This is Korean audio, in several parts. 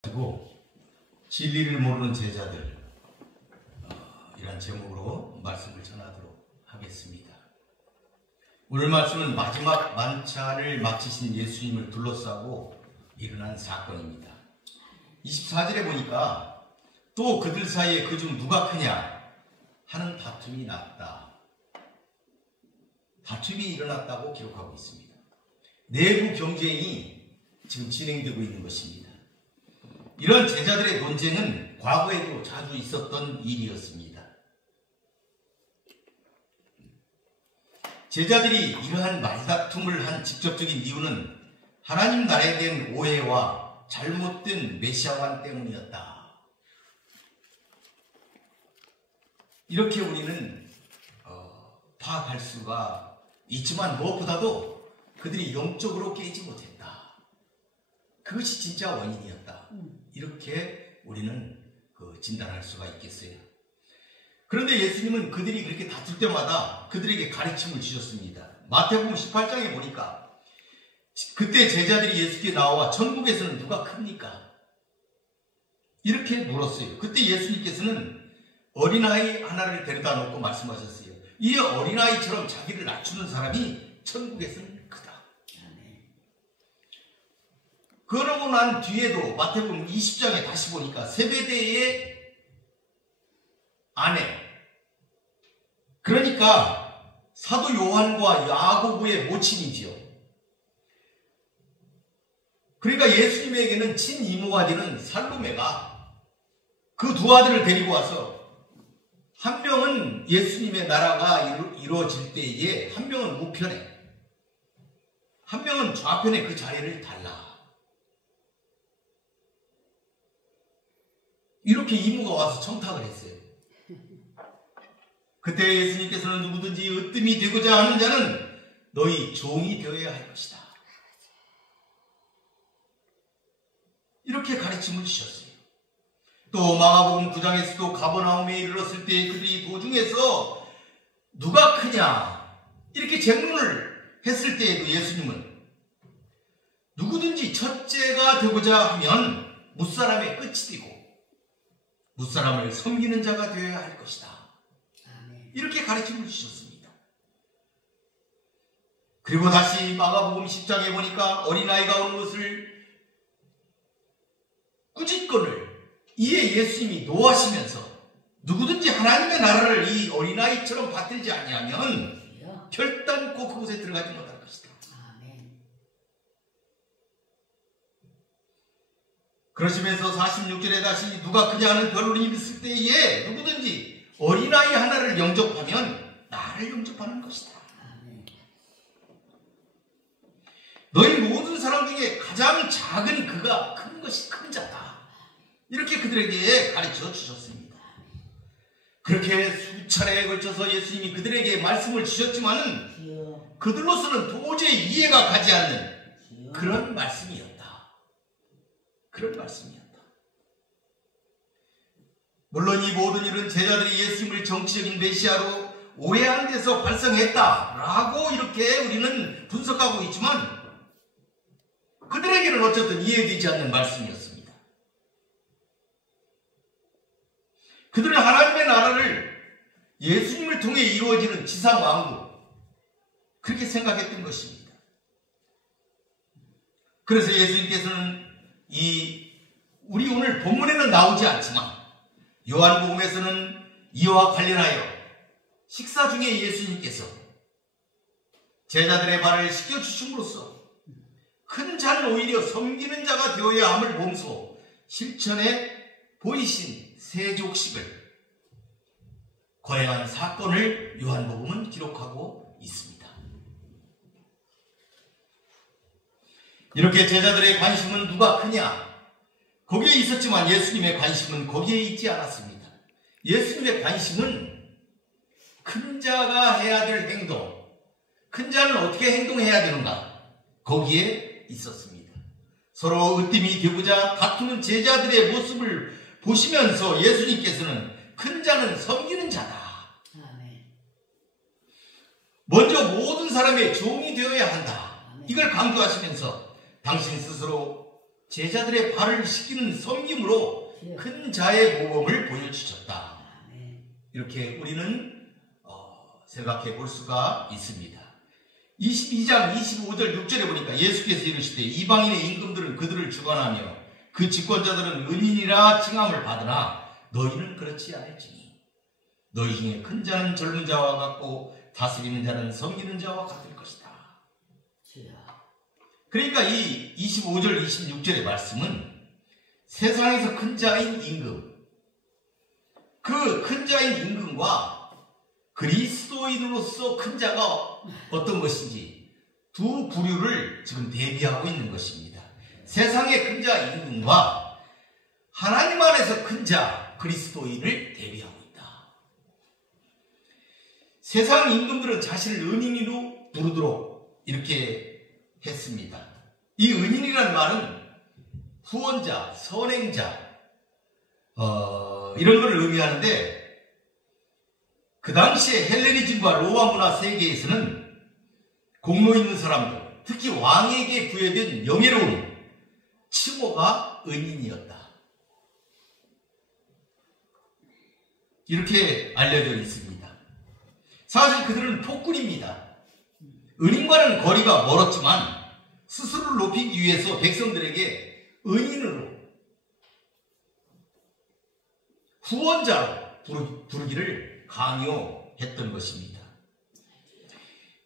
그리고 진리를 모르는 제자들, 이란 제목으로 말씀을 전하도록 하겠습니다. 오늘 말씀은 마지막 만찬을 마치신 예수님을 둘러싸고 일어난 사건입니다. 24절에 보니까 또 그들 사이에 그중 누가 크냐 하는 다툼이 났다. 다툼이 일어났다고 기록하고 있습니다. 내부 경쟁이 지금 진행되고 있는 것입니다. 이런 제자들의 논쟁은 과거에도 자주 있었던 일이었습니다. 제자들이 이러한 말다툼을 한 직접적인 이유는 하나님 나라에 대한 오해와 잘못된 메시아관 때문이었다. 이렇게 우리는 파악할 수가 있지만 무엇보다도 그들이 영적으로 깨지 못했다. 그것이 진짜 원인이었다. 이렇게 우리는 진단할 수가 있겠어요. 그런데 예수님은 그들이 그렇게 다툴 때마다 그들에게 가르침을 주셨습니다. 마태복음 18장에 보니까 그때 제자들이 예수께 나와 천국에서는 누가 큽니까? 이렇게 물었어요. 그때 예수님께서는 어린아이 하나를 데려다 놓고 말씀하셨어요. 이 어린아이처럼 자기를 낮추는 사람이 천국에서는 크다. 그러고 난 뒤에도 마태복음 20장에 다시 보니까 세베대의 아내, 그러니까 사도 요한과 야고보의 모친이지요. 그러니까 예수님에게는 친이모가 되는 살로메가 그 두 아들을 데리고 와서 한 명은 예수님의 나라가 이루어질 때에 한 명은 우편에, 한 명은 좌편에 그 자리를 달라. 이렇게 이모가 와서 청탁을 했어요. 그때 예수님께서는 누구든지 으뜸이 되고자 하는 자는 너희 종이 되어야 할 것이다. 이렇게 가르침을 주셨어요. 또 마가복음 9장에서도 가버나움에 이르렀을 때 그들이 도중에서 누가 크냐 이렇게 질문을 했을 때에도 예수님은 누구든지 첫째가 되고자 하면 무사람의 끝이 되고 무사람을 섬기는 자가 되어야 할 것이다. 이렇게 가르침을 주셨습니다. 그리고 다시 마가복음 10장에 보니까 어린아이가 오는 것을 꾸짖거늘 이에 예수님이 노하시면서 누구든지 하나님의 나라를 이 어린아이처럼 받들지 아니하면 결단코 그곳에 들어가지 못할 것이다. 그러시면서 46절에 다시 누가 크냐 하는 변론이 있을 때에 누구든지 어린아이 하나를 영접하면 나를 영접하는 것이다. 너희 모든 사람 중에 가장 작은 그가 큰 것이 큰 자다. 이렇게 그들에게 가르쳐 주셨습니다. 그렇게 수차례에 걸쳐서 예수님이 그들에게 말씀을 주셨지만은 그들로서는 도저히 이해가 가지 않는 그런 말씀이었다. 그런 말씀이었다. 물론 이 모든 일은 제자들이 예수님을 정치적인 메시아로 오해한 데서 발생했다라고 이렇게 우리는 분석하고 있지만 그들에게는 어쨌든 이해되지 않는 말씀이었습니다. 그들은 하나님의 나라를 예수님을 통해 이루어지는 지상왕국 그렇게 생각했던 것입니다. 그래서 예수님께서는 우리 오늘 본문에는 나오지 않지만 요한복음에서는 이와 관련하여 식사 중에 예수님께서 제자들의 발을 씻겨주심으로써 큰 자는 오히려 섬기는 자가 되어야 함을 몸소 실천해 보이신 세족식을 거행한 사건을 요한복음은 기록하고 있습니다. 이렇게 제자들의 관심은 누가 크냐 거기에 있었지만 예수님의 관심은 거기에 있지 않았습니다. 예수님의 관심은 큰 자가 해야 될 행동, 큰 자는 어떻게 행동해야 되는가 거기에 있었습니다. 서로 으뜸이 되고자 다투는 제자들의 모습을 보시면서 예수님께서는 큰 자는 섬기는 자다. 먼저 모든 사람의 종이 되어야 한다. 이걸 강조하시면서 당신 스스로 제자들의 발을 씻기는 섬김으로 큰 자의 모범을 보여주셨다. 이렇게 우리는 생각해 볼 수가 있습니다. 22장 25절 6절에 보니까 예수께서 이르시되 이방인의 임금들은 그들을 주관하며 그 집권자들은 은인이라 칭함을 받으나 너희는 그렇지 않을지니 너희 중에 큰 자는 젊은 자와 같고 다스리는 자는 섬기는 자와 같을 것이다. 그러니까 이 25절 26절의 말씀은 세상에서 큰 자인 임금, 그 큰 자인 임금과 그리스도인으로서 큰 자가 어떤 것인지 두 부류를 지금 대비하고 있는 것입니다. 세상의 큰 자 임금과 하나님 안에서 큰 자 그리스도인을 대비하고 있다. 세상 임금들은 자신을 은인으로 부르도록 이렇게 했습니다. 이 은인이라는 말은 후원자, 선행자 이런 걸 의미하는데 그 당시에 헬레니즘과 로마 문화 세계에서는 공로 있는 사람들, 특히 왕에게 부여된 명예로운 칭호가 은인이었다. 이렇게 알려져 있습니다. 사실 그들은 폭군입니다. 은인과는 거리가 멀었지만 스스로를 높이기 위해서 백성들에게 은인으로 후원자로 부르기를 강요했던 것입니다.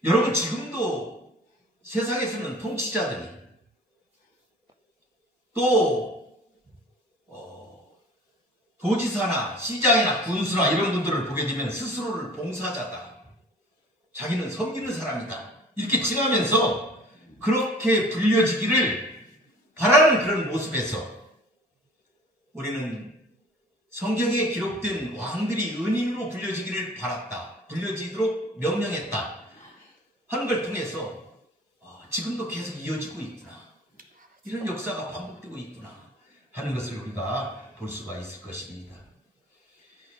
여러분 지금도 세상에서는 통치자들이 또 도지사나 시장이나 군수나 이런 분들을 보게 되면 스스로를 봉사자다, 자기는 섬기는 사람이다 이렇게 칭하면서 그렇게 불려지기를 바라는 그런 모습에서 우리는 성경에 기록된 왕들이 은인으로 불려지기를 바랐다, 불려지도록 명령했다 하는 걸 통해서 지금도 계속 이어지고 있구나, 이런 역사가 반복되고 있구나 하는 것을 우리가 볼 수가 있을 것입니다.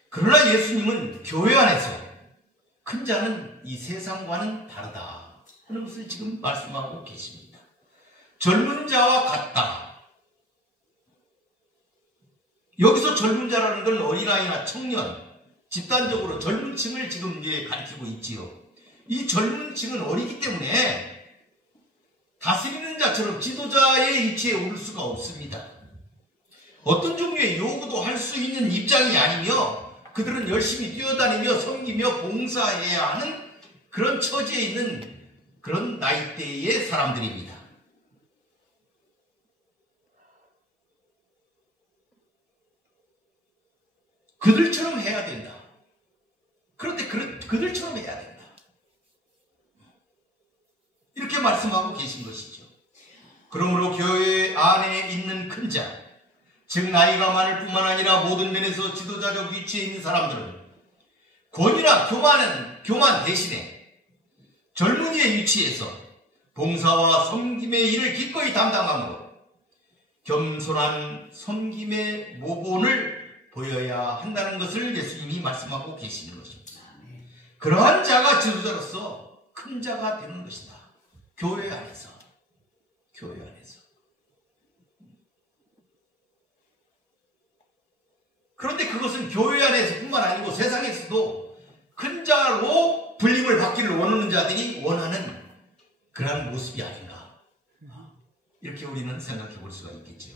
그러나 예수님은 교회 안에서 큰 자는 이 세상과는 다르다 하는 것을 지금 말씀하고 계십니다. 젊은 자와 같다. 여기서 젊은 자라는 건 어린아이나 청년, 집단적으로 젊은 층을 지금 가리키고 있지요. 이 젊은 층은 어리기 때문에 다스리는 자처럼 지도자의 위치에 오를 수가 없습니다. 어떤 종류의 요구도 할 수 있는 입장이 아니며 그들은 열심히 뛰어다니며 섬기며 봉사해야 하는 그런 처지에 있는 그런 나이대의 사람들입니다. 그들처럼 해야 된다. 그런데 그들처럼 해야 된다. 이렇게 말씀하고 계신 것이죠. 그러므로 교회 안에 있는 큰 자, 즉 나이가 많을 뿐만 아니라 모든 면에서 지도자적 위치에 있는 사람들은 권위나 교만 대신에 젊은이의 위치에서 봉사와 섬김의 일을 기꺼이 담당하므로 겸손한 섬김의 모본을 보여야 한다는 것을 예수님이 말씀하고 계시는 것입니다. 그러한 자가 지도자로서 큰 자가 되는 것이다. 교회 안에서. 그런데 그것은 교회 안에서뿐만 아니고 세상에서도 큰 자로 불림을 받기를 원하는 자들이 원하는 그러한 모습이 아닌가, 이렇게 우리는 생각해 볼 수가 있겠죠.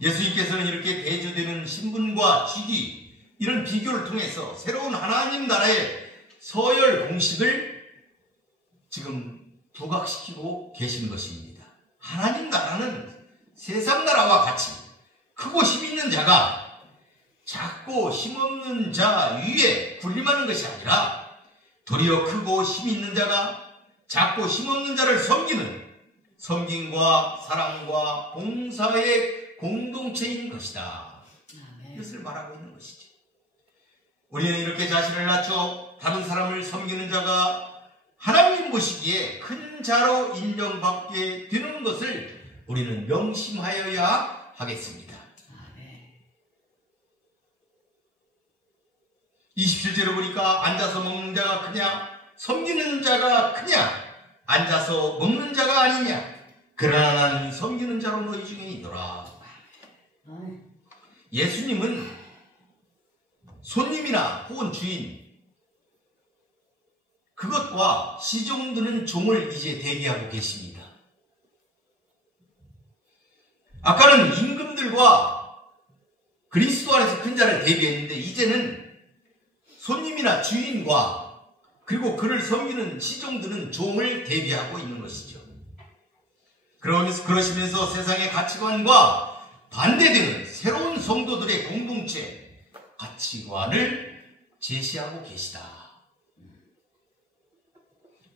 예수님께서는 이렇게 대조되는 신분과 직위, 이런 비교를 통해서 새로운 하나님 나라의 서열 공식을 지금 부각시키고 계신 것입니다. 하나님 나라는 세상 나라와 같이 크고 힘있는 자가 작고 힘없는 자 위에 군림하는 것이 아니라 도리어 크고 힘있는 자가 작고 힘없는 자를 섬기는 섬김과 사랑과 봉사의 공동체인 것이다. 이것을 말하고 있는 것이죠. 우리는 이렇게 자신을 낮춰 다른 사람을 섬기는 자가 하나님 보시기에 큰 자로 인정받게 되는 것을 우리는 명심하여야 하겠습니다. 27절에 보니까 앉아서 먹는 자가 크냐, 섬기는 자가 크냐, 앉아서 먹는 자가 아니냐, 그러나 나는 섬기는 자로 너희 중에 있노라. 예수님은 손님이나 혹은 주인, 그것과 시종드는 종을 이제 대비하고 계십니다. 아까는 임금들과 그리스도 안에서 큰 자를 대비했는데 이제는 손님이나 주인과 그리고 그를 섬기는 시종드는 종을 대비하고 있는 것이죠. 그러시면서 세상의 가치관과 반대되는 새로운 성도들의 공동체 가치관을 제시하고 계시다.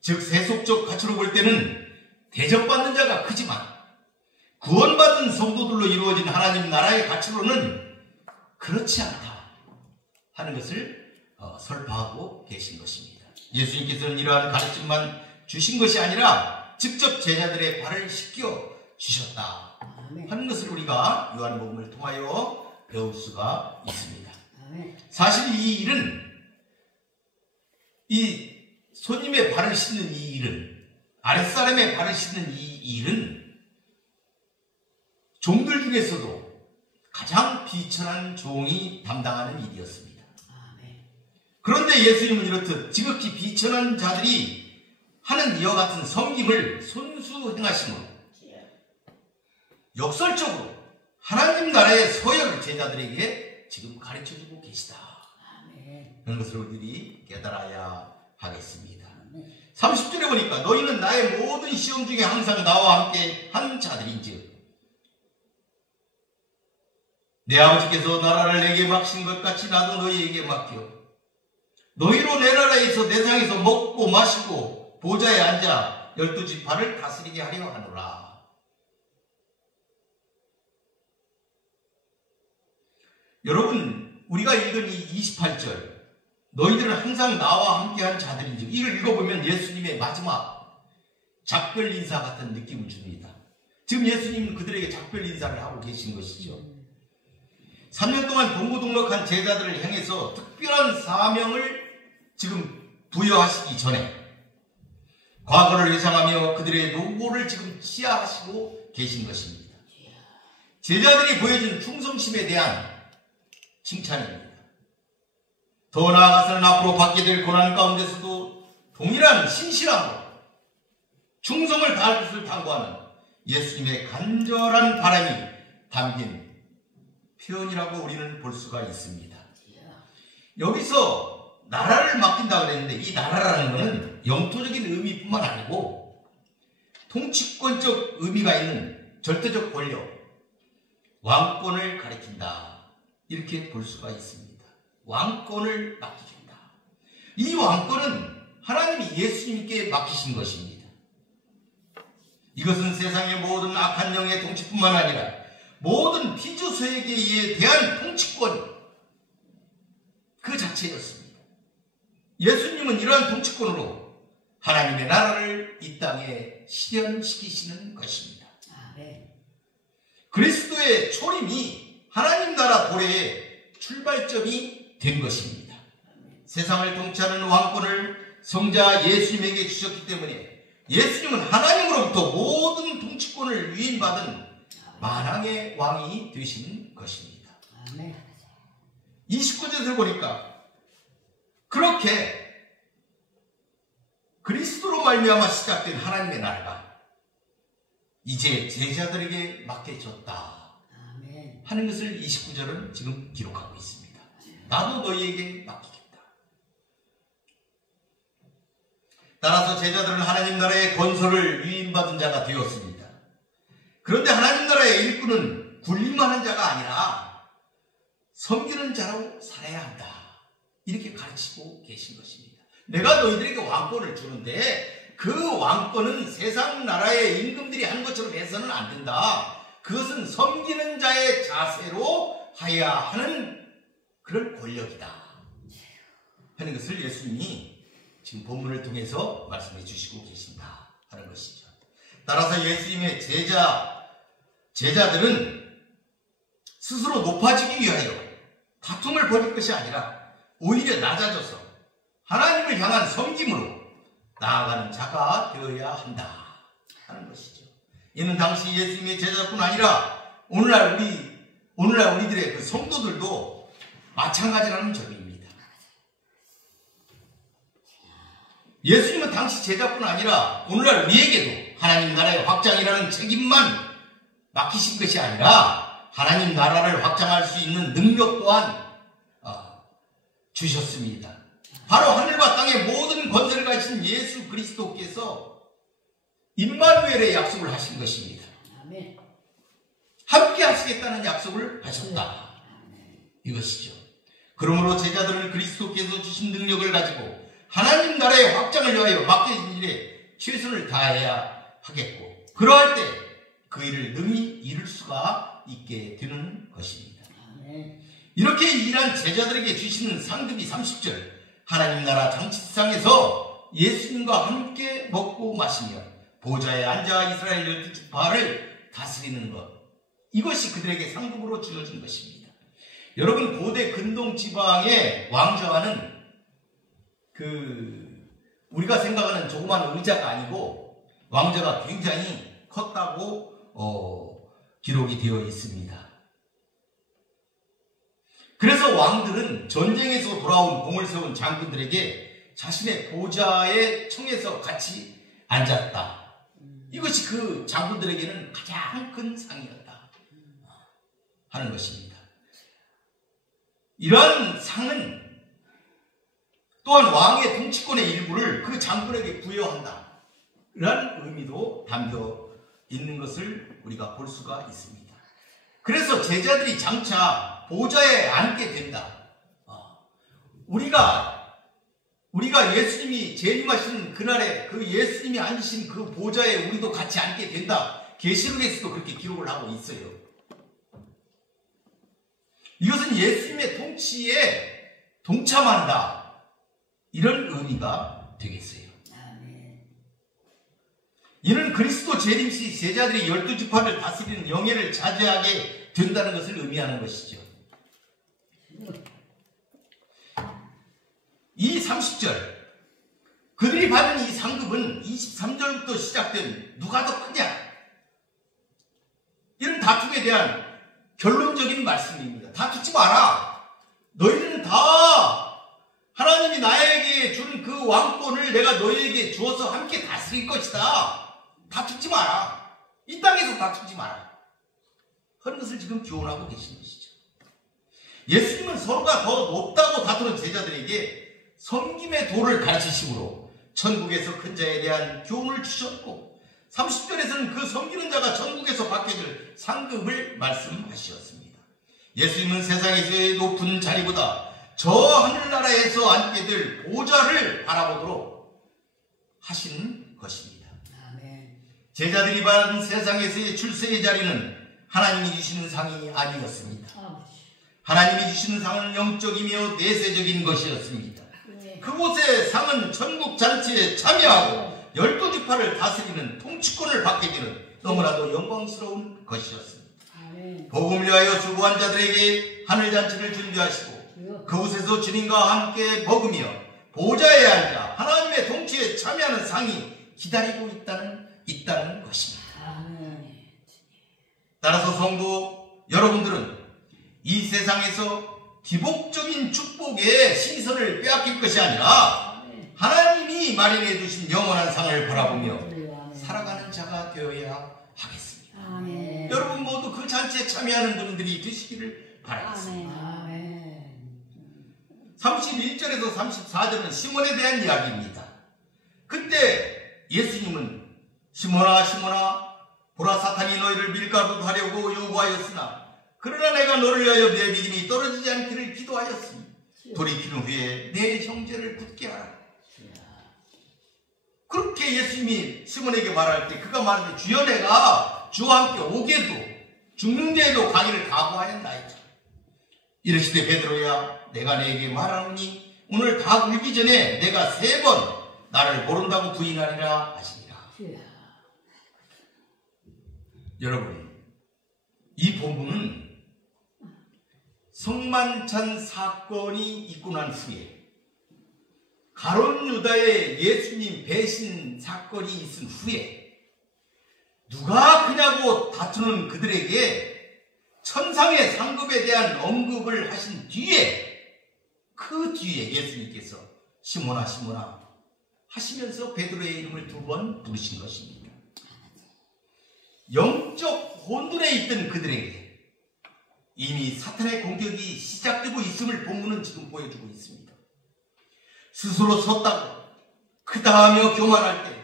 즉 세속적 가치로 볼 때는 대접받는 자가 크지만 구원받은 성도들로 이루어진 하나님 나라의 가치로는 그렇지 않다 하는 것을 설파하고 계신 것입니다. 예수님께서는 이러한 가르침만 주신 것이 아니라 직접 제자들의 발을 씻겨 주셨다 하는 것을 우리가 요한복음을 통하여 배울 수가 있습니다. 사실 이 일은, 이 손님의 발을 씻는 이 일은, 아랫사람의 발을 씻는 이 일은 종들 중에서도 가장 비천한 종이 담당하는 일이었습니다. 그런데 예수님은 이렇듯 지극히 비천한 자들이 하는 이와 같은 섬김을 손수 행하심으로 역설적으로 하나님 나라의 서열을 제자들에게 지금 가르쳐주고 계시다. 그런 것을 우리들이 깨달아야 하겠습니다. 30절에 보니까 너희는 나의 모든 시험 중에 항상 나와 함께 한 자들인즉 내 아버지께서 나라를 내게 맡긴 것 같이 나도 너희에게 맡겨 너희로 내 나라에서 내 상에서 먹고 마시고 보좌에 앉아 12지파를 다스리게 하려 하노라. 여러분, 우리가 읽은 이 28절 너희들은 항상 나와 함께한 자들인즉, 이를 읽어보면 예수님의 마지막 작별 인사 같은 느낌을 줍니다. 지금 예수님은 그들에게 작별 인사를 하고 계신 것이죠. 3년 동안 동고동락한 제자들을 향해서 특별한 사명을 지금 부여하시기 전에 과거를 회상하며 그들의 노고를 지금 치하하시고 계신 것입니다. 제자들이 보여준 충성심에 대한 칭찬입니다. 더 나아가서는 앞으로 받게 될 고난 가운데서도 동일한 신실함으로 충성을 다할 것을 당부하는 예수님의 간절한 바람이 담긴 표현이라고 우리는 볼 수가 있습니다. 여기서 나라를 맡긴다고 그랬는데 이 나라라는 것은 영토적인 의미뿐만 아니고 통치권적 의미가 있는 절대적 권력, 왕권을 가리킨다, 이렇게 볼 수가 있습니다. 왕권을 맡기준다. 이 왕권은 하나님이 예수님께 맡기신 것입니다. 이것은 세상의 모든 악한 영의 통치뿐만 아니라 모든 피조세계에 대한 통치권 그 자체였습니다. 예수님은 이러한 통치권으로 하나님의 나라를 이 땅에 실현시키시는 것입니다. 그리스도의 초림이 하나님 나라 도래의 출발점이 된 것입니다. 세상을 통치하는 왕권을 성자 예수님에게 주셨기 때문에 예수님은 하나님으로부터 모든 통치권을 위임받은 만왕의 왕이 되신 것입니다. 29절을 보니까 그렇게 그리스도로 말미암아 시작된 하나님의 나라가 이제 제자들에게 맡겨졌다 하는 것을 29절은 지금 기록하고 있습니다. 나도 너희에게 맡기겠다. 따라서 제자들은 하나님 나라의 건설을 위임받은 자가 되었습니다. 그런데 하나님 나라의 일꾼은 군림하는 자가 아니라 섬기는 자로 살아야 한다, 이렇게 가르치고 계신 것입니다. 내가 너희들에게 왕권을 주는데 그 왕권은 세상 나라의 임금들이 하는 것처럼 해서는 안 된다. 그것은 섬기는 자의 자세로 하여야 하는 그런 권력이다 하는 것을 예수님이 지금 본문을 통해서 말씀해 주시고 계신다 하는 것이죠. 따라서 예수님의 제자들은 스스로 높아지기 위하여 다툼을 벌일 것이 아니라 오히려 낮아져서 하나님을 향한 섬김으로 나아가는 자가 되어야 한다 하는 것이죠. 이는 당시 예수님의 제자뿐 아니라 오늘날 우리들의 그 성도들도 마찬가지라는 점입니다. 예수님은 당시 제자뿐 아니라 오늘날 우리에게도 하나님 나라의 확장이라는 책임만 맡기신 것이 아니라 하나님 나라를 확장할 수 있는 능력 또한 주셨습니다. 바로 하늘과 땅의 모든 권세를 가진 예수 그리스도께서 임마누엘의 약속을 하신 것입니다. 함께 하시겠다는 약속을 하셨다. 이것이죠. 그러므로 제자들은 그리스도께서 주신 능력을 가지고 하나님 나라의 확장을 위하여 맡겨진 일에 최선을 다해야 하겠고, 그러할 때 그 일을 능히 이룰 수가 있게 되는 것입니다. 이렇게 일한 제자들에게 주시는 상급이 30절, 하나님 나라 잔치상에서 예수님과 함께 먹고 마시며 보좌에 앉아 이스라엘 12지파를 다스리는 것, 이것이 그들에게 상급으로 주어진 것입니다. 여러분, 고대 근동 지방의 왕좌는 우리가 생각하는 조그만 의자가 아니고 왕좌가 굉장히 컸다고 기록이 되어 있습니다. 그래서 왕들은 전쟁에서 돌아온 공을 세운 장군들에게 자신의 보좌에 청해서 같이 앉았다. 이것이 그 장군들에게는 가장 큰 상이었다 하는 것입니다. 이러한 상은 또한 왕의 통치권의 일부를 그 장군에게 부여한다, 이런 의미도 담겨 있는 것을 우리가 볼 수가 있습니다. 그래서 제자들이 장차 보좌에 앉게 된다. 우리가 예수님이 재림하시는 그날에 그 예수님이 앉으신 그 보좌에 우리도 같이 앉게 된다. 계시록에서도 그렇게 기록을 하고 있어요. 이것은 예수님의 통치에 동참한다, 이런 의미가 되겠어요. 이는 그리스도 재림 시 제자들이 12지파를 다스리는 영예를 자제하게 된다는 것을 의미하는 것이죠. 이 30절, 그들이 받은 이 상급은 23절부터 시작된 누가 더 크냐, 이런 다툼에 대한 결론적인 말씀입니다. 다투지 마라. 너희는 다 하나님이 나에게 준 그 왕권을 내가 너희에게 주어서 함께 다스릴 것이다. 다투지 마라. 이 땅에서 다투지 마라 하는 것을 지금 교훈하고 계신 것이죠. 예수님은 서로가 더 높다고 다투는 제자들에게 섬김의 도를 가르치심으로 천국에서 큰 자에 대한 교훈을 주셨고, 30절에서는 그 섬기는 자가 천국에서 받게 될 상급을 말씀하셨습니다. 예수님은 세상에서의 높은 자리보다 저 하늘나라에서 앉게 될 보좌를 바라보도록 하신 것입니다. 제자들이 받은 세상에서의 출세의 자리는 하나님이 주시는 상이 아니었습니다. 하나님이 주시는 상은 영적이며 내세적인 것이었습니다. 그곳의 상은 천국 잔치에 참여하고 12지파를 다스리는 통치권을 받게 되는 너무나도 영광스러운 것이었습니다. 복음을 위하여 수고한 자들에게 하늘잔치를 준비하시고 그곳에서 주님과 함께 먹으며 보좌에 앉아 하나님의 통치에 참여하는 상이 기다리고 있다는 것입니다. 따라서 성도 여러분들은 이 세상에서 기복적인 축복의 시선을 빼앗길 것이 아니라 하나님이 마련해 두신 영원한 상을 바라보며 살아가는 자가 되어야 하겠습니다. 여러분 모두 그 잔치에 참여하는 분들이 되시기를 바라겠습니다. 31절에서 34절은 시몬에 대한 이야기입니다. 그때 예수님은 시몬아 시몬아, 보라, 사탄이 너희를 밀가루 하려고 요구하였으나 그러나 내가 너를 위하여 내 믿음이 떨어지지 않기를 기도하였으니 돌이키는 후에 내 형제를 굳게 하라. 그렇게 예수님이 시몬에게 말할 때 그가 말하되 주여 내가 주와 함께 오게도 죽는 데에도 가기를 각오하였나이다. 이르시되 베드로야 내가 너에게 말하노니 오늘 닭 울기 전에 내가 3번 나를 모른다고 부인하리라 하시니라. 여러분, 이 본문은 성만찬 사건이 있고 난 후에 가룟 유다의 예수님 배신 사건이 있은 후에 누가 그냐고 다투는 그들에게 천상의 상급에 대한 언급을 하신 뒤에, 그 뒤에 예수님께서 시몬아 시몬아 하시면서 베드로의 이름을 2번 부르신 것입니다. 영적 혼돈에 있던 그들에게 이미 사탄의 공격이 시작되고 있음을 본문은 지금 보여주고 있습니다. 스스로 섰다고 크다하며 교만할 때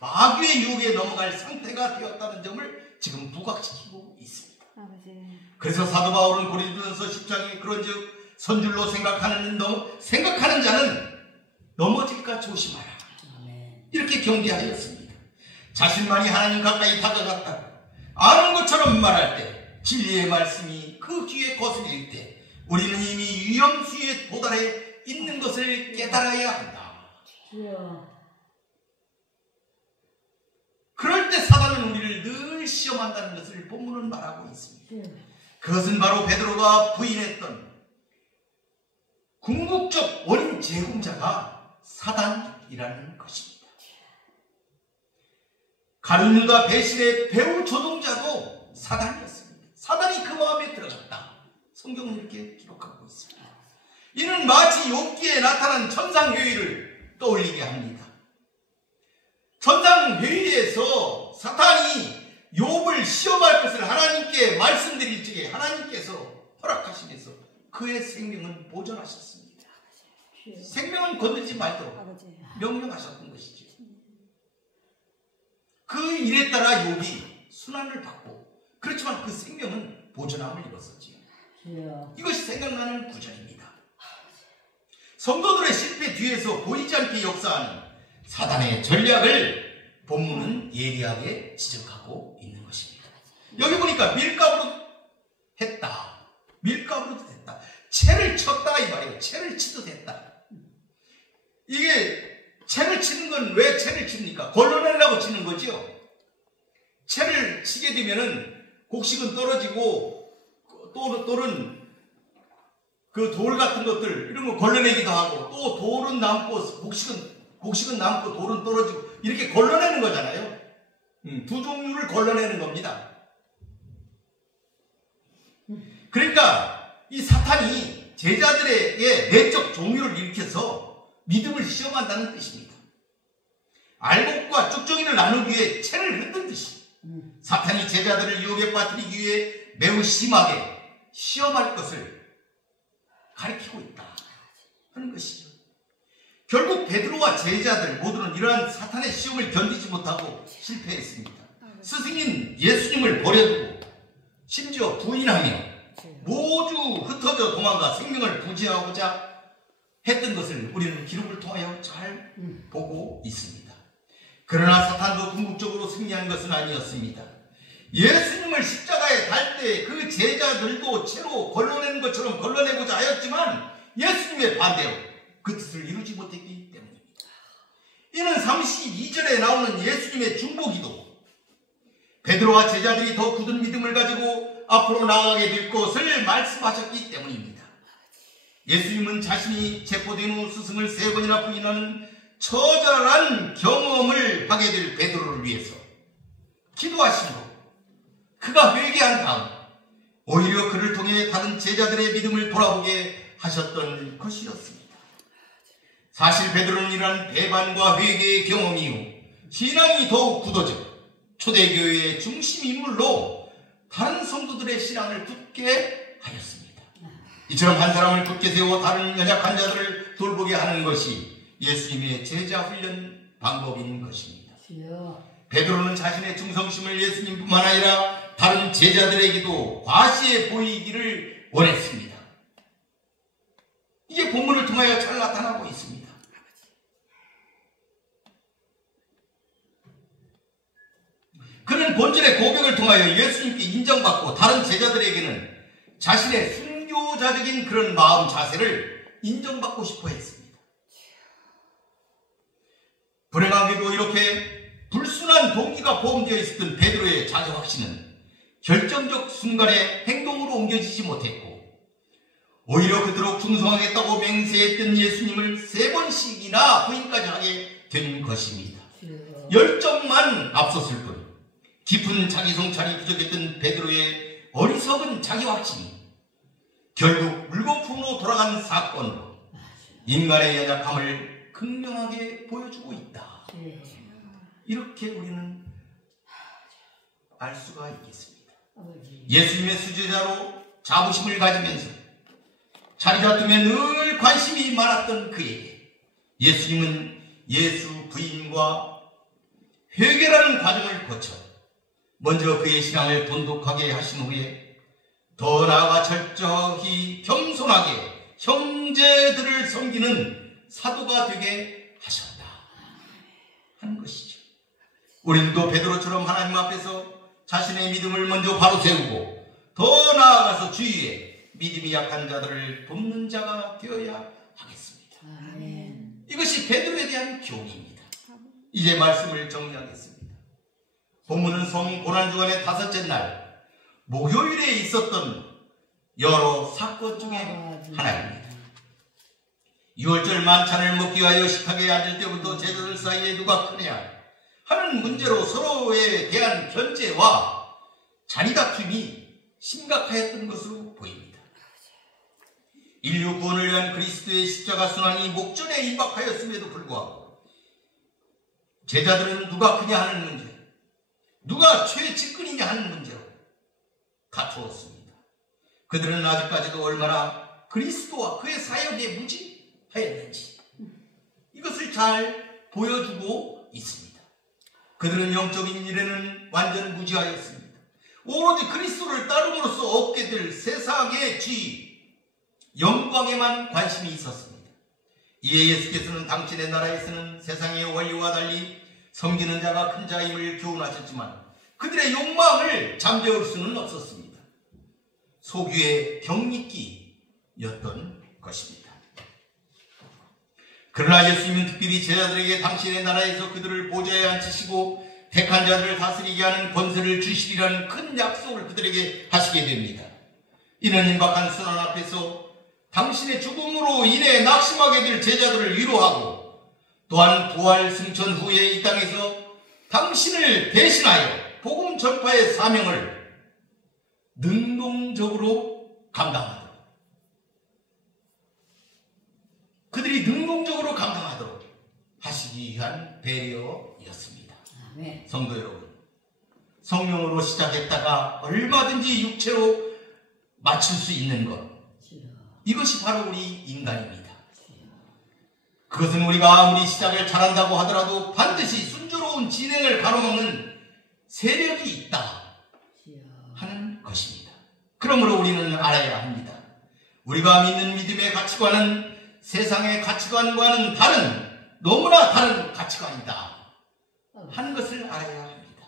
마귀의 유혹에 넘어갈 상태가 되었다는 점을 지금 부각시키고 있습니다. 그래서 사도 바울은 고린도전서 10장에 그런즉 선줄로 생각하는 자는 넘어질까 조심하라, 이렇게 경계하였습니다. 자신만이 하나님 가까이 다가갔다 아는 것처럼 말할 때, 진리의 말씀이 그 귀에 거슬릴 때 우리는 이미 위험수위에 도달해 있는 것을 깨달아야 한다. 그럴 때 사단은 우리를 늘 시험한다는 것을 본문은 말하고 있습니다. 그것은 바로 베드로가 부인했던 궁극적 원인 제공자가 사단이라는 것입니다. 가룟 유다 배신의 배후 조종자도 사단이었습니다. 사단이 그 마음에 들어갔다. 성경은 이렇게 기록하고 있습니다. 이는 마치 욥기에 나타난 천상회의를 떠올리게 합니다. 천상회의에서 사탄이 욥을 시험할 것을 하나님께 말씀드릴 적에 하나님께서 허락하시면서 그의 생명은 보존하셨습니다. 생명은 건들지 말도록 명령하셨던 것이죠. 그 일에 따라 욥이 순환을 받고, 그렇지만 그 생명은 보존함을 입었었지요. 이것이 생각나는 구절입니다. 성도들의 실패 뒤에서 보이지 않게 역사하는 사단의 전략을 본문은 예리하게 지적하고 있는 것입니다. 여기 보니까 밀가루로 했다, 밀가루로 됐다, 채를 쳤다 이 말이에요. 채를 치도 됐다. 이게 채를 치는 건 왜 채를 칩니까? 걸러내려고 치는 거죠. 채를 치게 되면은 곡식은 떨어지고 또는 그 돌 같은 것들 이런 거 걸러내기도 하고, 또 돌은 남고 곡식은 남고 돌은 떨어지고, 이렇게 걸러내는 거잖아요. 두 종류를 걸러내는 겁니다. 그러니까 이 사탄이 제자들에게 내적 종류를 일으켜서 믿음을 시험한다는 뜻입니다. 알곡과 쭉정이를 나누기 위해 채를 흔들듯이 사탄이 제자들을 유혹에 빠뜨리기 위해 매우 심하게 시험할 것을 가리키고 있다 하는 것이죠. 결국 베드로와 제자들 모두는 이러한 사탄의 시험을 견디지 못하고 실패했습니다. 스승인 예수님을 버려두고 심지어 부인하며 모두 흩어져 도망가 생명을 부지하고자 했던 것을 우리는 기록을 통하여 잘 보고 있습니다. 그러나 사탄도 궁극적으로 승리한 것은 아니었습니다. 예수님을 십자가에 달 때 그 제자들도 채로 걸러내는 것처럼 걸러내고자 하였지만 예수님의 반대로 그 뜻을 이루지 못했기 때문입니다. 이는 32절에 나오는 예수님의 중보기도, 베드로와 제자들이 더 굳은 믿음을 가지고 앞으로 나아가게 될 것을 말씀하셨기 때문입니다. 예수님은 자신이 체포된 후 스승을 3번이나 부인하는 처절한 경험을 하게 될 베드로를 위해서 기도하시고, 그가 회개한 다음 오히려 그를 통해 다른 제자들의 믿음을 돌아보게 하셨던 것이었습니다. 사실 베드로는 이러한 배반과 회개의 경험 이후 신앙이 더욱 굳어져 초대교회의 중심 인물로 다른 성도들의 신앙을 굳게 하였습니다. 이처럼 한 사람을 굳게 세워 다른 연약한 자들을 돌보게 하는 것이 예수님의 제자 훈련 방법인 것입니다. 베드로는 자신의 충성심을 예수님뿐만 아니라 다른 제자들에게도 과시해 보이기를 원했습니다. 이게 본문을 통하여 잘 나타나고 있습니다. 그는 본질의 고백을 통하여 예수님께 인정받고 다른 제자들에게는 자신의 순교자적인 그런 마음 자세를 인정받고 싶어 했습니다. 불행하게도 이렇게 불순한 동기가 포함되어 있었던 베드로의 자기 확신은 결정적 순간에 행동으로 옮겨지지 못했고, 오히려 그토록 충성하겠다고 맹세했던 예수님을 3번씩이나 부인까지 하게 된 것입니다. 열정만 앞섰을 뿐 깊은 자기 성찰이 부족했던 베드로의 어리석은 자기 확신이 결국 물거품으로 돌아간 사건으로 인간의 연약함을 극명하게 보여주고 있다. 이렇게 우리는 알 수가 있겠습니다. 예수님의 수제자로 자부심을 가지면서 자리 잡으면 늘 관심이 많았던 그에게 예수님은 예수 부인과 회개라는 과정을 거쳐 먼저 그의 신앙을 돈독하게 하신 후에 더 나아가 철저히 겸손하게 형제들을 섬기는 사도가 되게 하셨다 하는 것이죠. 우리도 베드로처럼 하나님 앞에서 자신의 믿음을 먼저 바로 세우고 더 나아가서 주위에 믿음이 약한 자들을 돕는 자가 되어야 하겠습니다. 아멘. 이것이 베드로에 대한 교훈입니다. 이제 말씀을 정리하겠습니다. 본문은 성고난주간의 5째 날 목요일에 있었던 여러 사건 중에 하나입니다. 6월절 만찬을 먹기 위하여 식탁에 앉을 때부터 제자들 사이에 누가 크냐 하는 문제로 서로에 대한 견제와 자리다툼이 심각하였던 것으로 보입니다. 인류 구원을 위한 그리스도의 십자가 순환이 목전에 임박하였음에도 불구하고 제자들은 누가 크냐 하는 문제, 누가 최측근이냐 하는 문제로 다투었습니다. 그들은 아직까지도 얼마나 그리스도와 그의 사역에 무지하였는지 이것을 잘 보여주고 있습니다. 그들은 영적인 일에는 완전 무지하였습니다. 오로지 그리스도를 따름으로써 얻게 될 세상의 지위, 영광에만 관심이 있었습니다. 이에 예수께서는 당신의 나라에서는 세상의 원리와 달리 섬기는 자가 큰 자임을 교훈하셨지만 그들의 욕망을 잠재울 수는 없었습니다. 소규의 경리기였던 것입니다. 그러나 예수님은 특별히 제자들에게 당신의 나라에서 그들을 보좌에 앉히시고 택한 자들을 다스리게 하는 권세를 주시리라는 큰 약속을 그들에게 하시게 됩니다. 이는 임박한 순환 앞에서 당신의 죽음으로 인해 낙심하게 될 제자들을 위로하고 또한 부활 승천 후에 이 땅에서 당신을 대신하여 복음 전파의 사명을 능동적으로 감당하도록 그들이 능동적으로 감당하도록 하시기 위한 배려였습니다. 네. 성도 여러분, 성령으로 시작했다가 얼마든지 육체로 마칠 수 있는 것, 이것이 바로 우리 인간입니다. 그것은 우리가 아무리 시작을 잘한다고 하더라도 반드시 순조로운 진행을 가로막는 세력이 있다 하는 것입니다. 그러므로 우리는 알아야 합니다. 우리가 믿는 믿음의 가치관은 세상의 가치관과는 다른, 너무나 다른 가치관이다 하는 것을 알아야 합니다.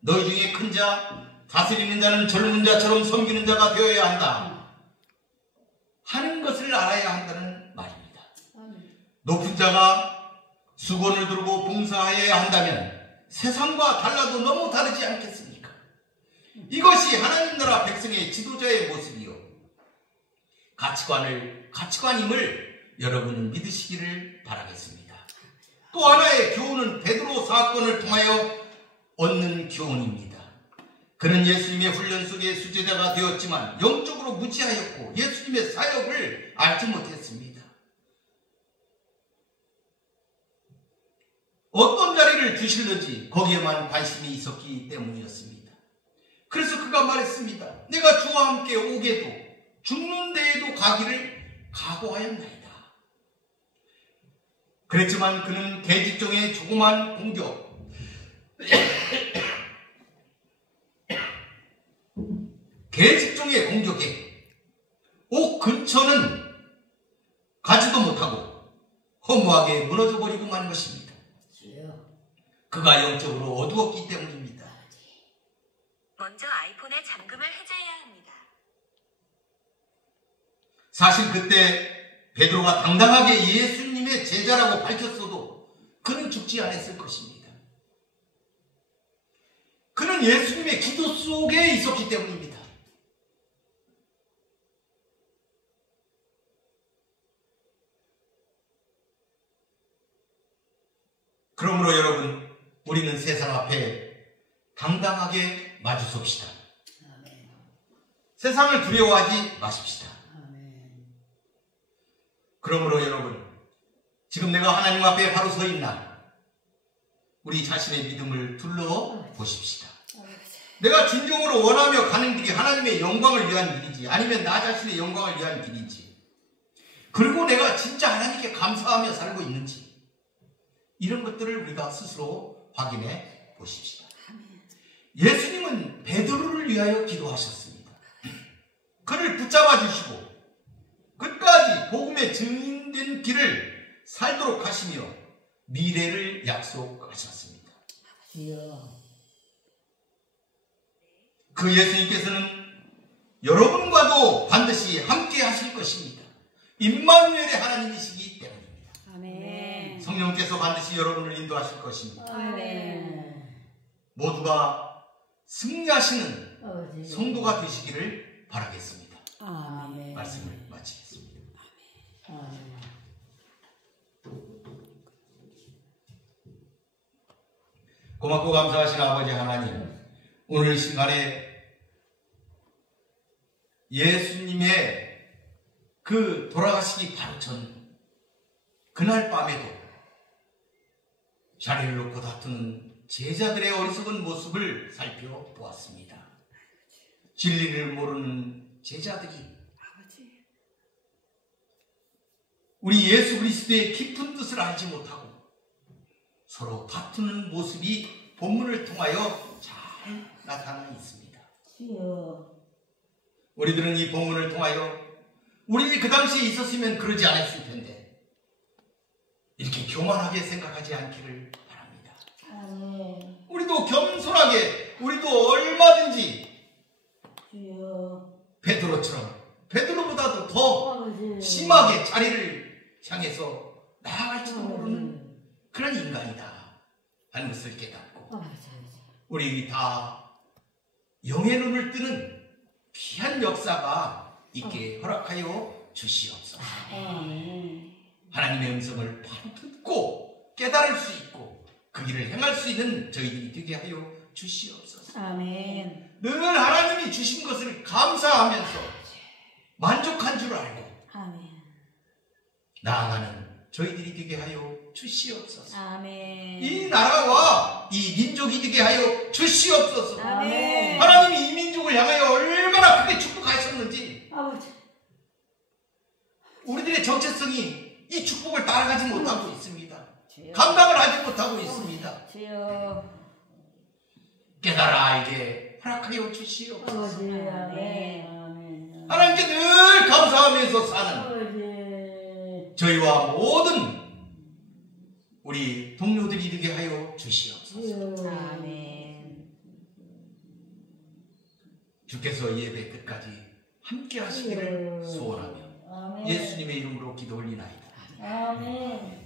너희 중에 큰 자, 다스리는 자는 젊은 자처럼 섬기는 자가 되어야 한다 하는 것을 알아야 한다는 말입니다. 높은 자가 수건을 두르고 봉사해야 한다면 세상과 달라도 너무 다르지 않겠습니까? 이것이 하나님 나라 백성의 지도자의 모습이요 가치관임을 여러분은 믿으시기를 바라겠습니다. 또 하나의 교훈은 베드로 사건을 통하여 얻는 교훈입니다. 그는 예수님의 훈련 속에 수제자가 되었지만 영적으로 무지하였고 예수님의 사역을 알지 못했습니다. 어떤 자리를 주실는지 거기에만 관심이 있었기 때문이었습니다. 그래서 그가 말했습니다. 내가 주와 함께 오게도 죽는 데에도 가기를 각오하였나이다. 그랬지만 그는 계집종의 조그만 공격, 계집종의 공격에 옥 근처는 가지도 못하고 허무하게 무너져버리고 만 것입니다. 그가 영적으로 어두웠기 때문입니다. 먼저 아이폰의 잠금을 해제해야 합니다. 사실 그때 베드로가 당당하게 예수님의 제자라고 밝혔어도 그는 죽지 않았을 것입니다. 그는 예수님의 기도 속에 있었기 때문입니다. 그러므로 여러분, 우리는 세상 앞에 당당하게 마주섭시다. 아멘. 세상을 두려워하지 마십시다. 아멘. 그러므로 여러분, 지금 내가 하나님 앞에 바로 서 있나? 우리 자신의 믿음을 둘러보십시다. 내가 진정으로 원하며 가는 길이 하나님의 영광을 위한 길인지 아니면 나 자신의 영광을 위한 길인지, 그리고 내가 진짜 하나님께 감사하며 살고 있는지, 이런 것들을 우리가 스스로 확인해 보십시다. 예수님은 베드로를 위하여 기도하셨습니다. 그를 붙잡아 주시고 끝까지 복음의 증인된 길을 살도록 하시며 미래를 약속하셨습니다. 주여. 그 예수님께서는 여러분과도 반드시 함께 하실 것입니다. 임마누엘의 하나님이시기 때문입니다. 아멘. 성령께서 반드시 여러분을 인도하실 것입니다. 아멘. 모두가 승리하시는 아버지. 성도가 되시기를 바라겠습니다. 아멘. 말씀을 마치겠습니다. 아멘. 고맙고 감사하신 아버지 하나님, 오늘 이 시간에 예수님의 그 돌아가시기 바로 전 그날 밤에도 자리를 놓고 다투는 제자들의 어리석은 모습을 살펴보았습니다. 진리를 모르는 제자들이 우리 예수 그리스도의 깊은 뜻을 알지 못하고 서로 다투는 모습이 본문을 통하여 잘 나타나 있습니다. 주여. 우리들은 이 본문을 통하여 우리 그 당시에 있었으면 그러지 않았을 텐데 이렇게 교만하게 생각하지 않기를 바랍니다. 아멘. 우리도 겸손하게, 우리도 얼마든지 주여. 베드로처럼, 베드로보다도 더 아버지. 심하게 자리를 향해서 나아갈지도 모르는 그런 인간이다 하는 것을 깨닫고 아버지. 우리 다 영의 눈을 뜨는 귀한 역사가 있게 허락하여 주시옵소서. 아멘. 하나님의 음성을 바로 듣고 깨달을 수 있고 그 길을 행할 수 있는 저희들이 되게 하여 주시옵소서. 아멘. 늘 하나님이 주신 것을 감사하면서 만족한 줄 알고 아멘. 나아가는 저희들이 되게 하여 주시옵소서. 아멘. 이 나라와 이 민족이 되게 하여 주시옵소서. 아멘. 하나님이 이 민족을 향하여 얼마나 크게 축복하셨는지 아버지. 우리들의 정체성이 이 축복을 따라가지 못하고 있습니다. 주여. 감당을 하지 못하고 있습니다. 주여. 깨달아 알게 허락하여 주시옵소서. 아버지. 아멘. 아멘. 하나님께 늘 감사하면서 사는 아버지. 저희와 모든 우리 동료들이 되게 하여 주시옵소서. 주여. 아멘. 주께서 이 예배 끝까지 함께 하시기를 소원하며 아멘. 예수님의 이름으로 기도 올리나이다. 아멘.